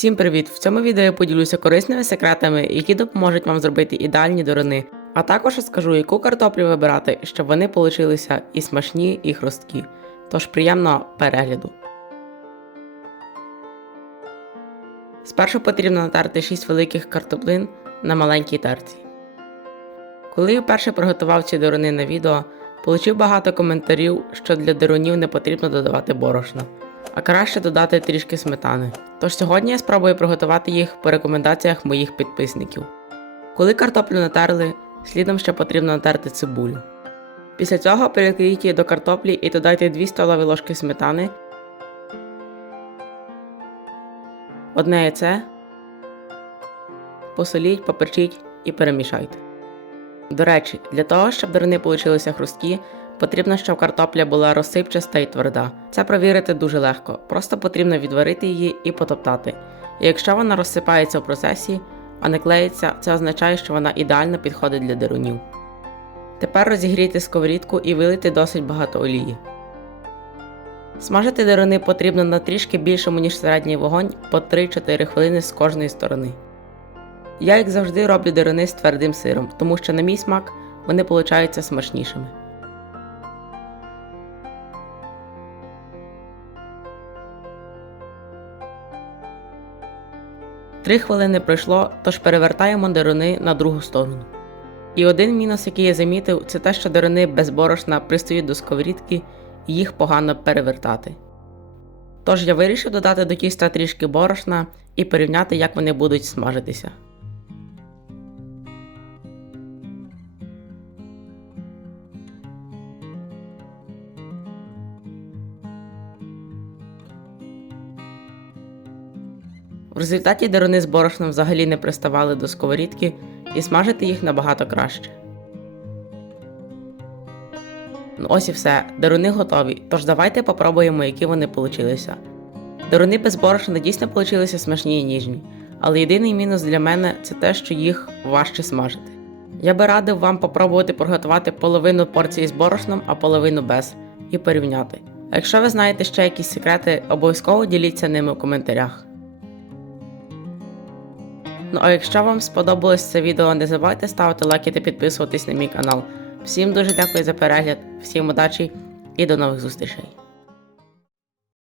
Всім привіт! В цьому відео я поділюся корисними секретами, які допоможуть вам зробити ідеальні дорини. А також розкажу, яку картоплю вибирати, щоб вони получилися і смачні, і хрусткі. Тож приємного перегляду. Спершу потрібно натерти 6 великих картоплин на маленькій терці. Коли я вперше приготував ці дорони на відео, получив багато коментарів, що для деронів не потрібно додавати борошна, а краще додати трішки сметани. Тож сьогодні я спробую приготувати їх по рекомендаціях моїх підписників. Коли картоплю натерли, слідом ще потрібно натерти цибулю. Після цього перекрийте її до картоплі і додайте 2 столові ложки сметани, одне яйце, посоліть, поперчіть і перемішайте. До речі, для того, щоб дерни получилися хрусткі, потрібно, щоб картопля була розсипчаста і тверда. Це провірити дуже легко, просто потрібно відварити її і потоптати. І якщо вона розсипається в процесі, а не клеїться, це означає, що вона ідеально підходить для дерунів. Тепер розігрійте сковорідку і вилийте досить багато олії. Смажити деруни потрібно на трішки більшому, ніж середній вогонь по 3-4 хвилини з кожної сторони. Я, як завжди, роблю деруни з твердим сиром, тому що, на мій смак, вони получаються смачнішими. Три хвилини пройшло, тож перевертаємо деруни на другу сторону. І один мінус, який я замітив, це те, що деруни без борошна пристають до сковорідки і їх погано перевертати. Тож я вирішив додати до тіста трішки борошна і порівняти, як вони будуть смажитися. В результаті деруни з борошном взагалі не приставали до сковорідки і смажити їх набагато краще. Ну ось і все, деруни готові, тож давайте попробуємо, які вони получилися. Деруни без борошна дійсно получилися смачні і ніжні, але єдиний мінус для мене це те, що їх важче смажити. Я би радив вам попробувати приготувати половину порції з борошном, а половину без, і порівняти. А якщо ви знаєте ще якісь секрети, обов'язково діліться ними в коментарях. Ну а якщо вам сподобалось це відео, не забувайте ставити лайки та підписуватись на мій канал. Всім дуже дякую за перегляд, всім удачі і до нових зустрічей!